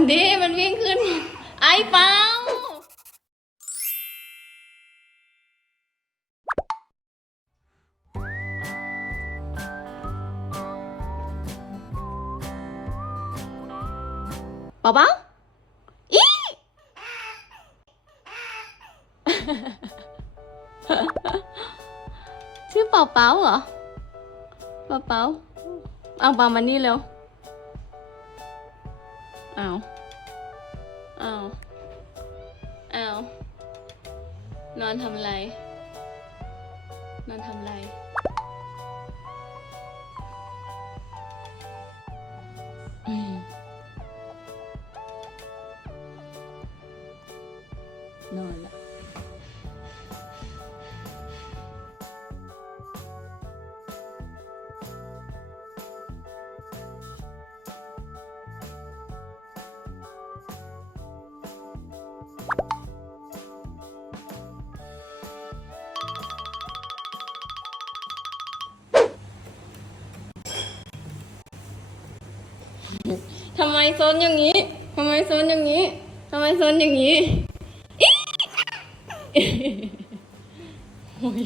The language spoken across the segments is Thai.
มันดิมันวิ่งขึ้น ไอ้เปาเปาเปาอีชื่อเปาเปาเหรอเปาเปาเอาเปามานี่เร็ว อาเอาเอานอนทำไรนอนทำไร อืม นอนละ ทำไมโซนอย่างนี้ทำไมโซนอย่างนี้ทำไมโซนอย่างนี้อีโอ้ย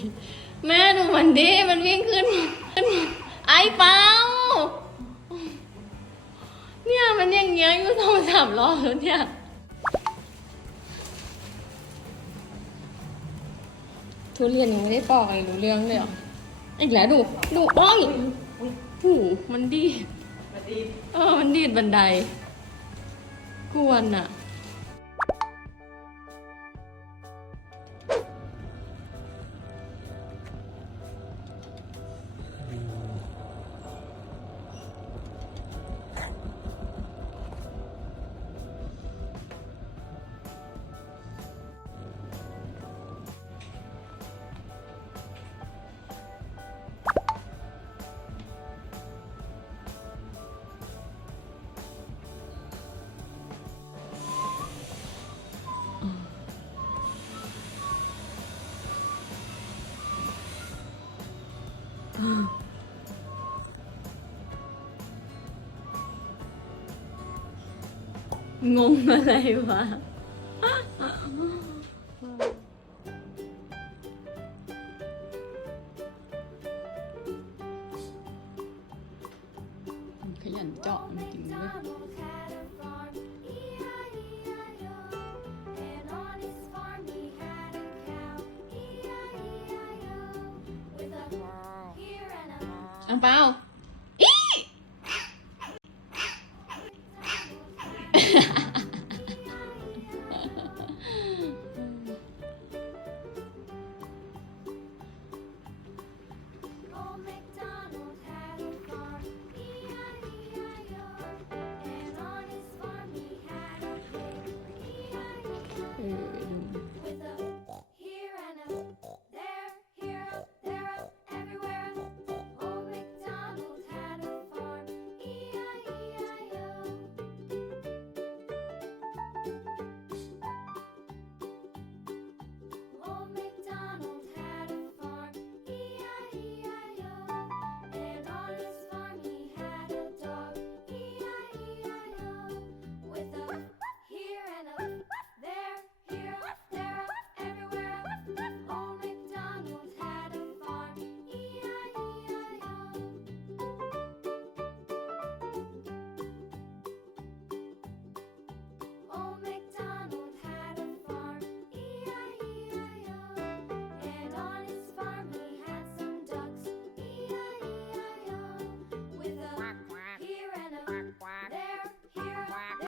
แม่ดูมันดิมันวิ่งขึ้นขึ้นไอ้เป้าเนี่ยมันอย่างเงี้ยอยู่สองสามรอบแล้วเนี่ยทุเรียนยังไม่ได้ปอกอะไรรู้เรื่องเลยเหรออีกแล้วดูดูอ้อยหูมันดี เออ มันดีดบันไดกวนอะ งงอะไรวะ ขยันเจาะจริงๆเลย a อั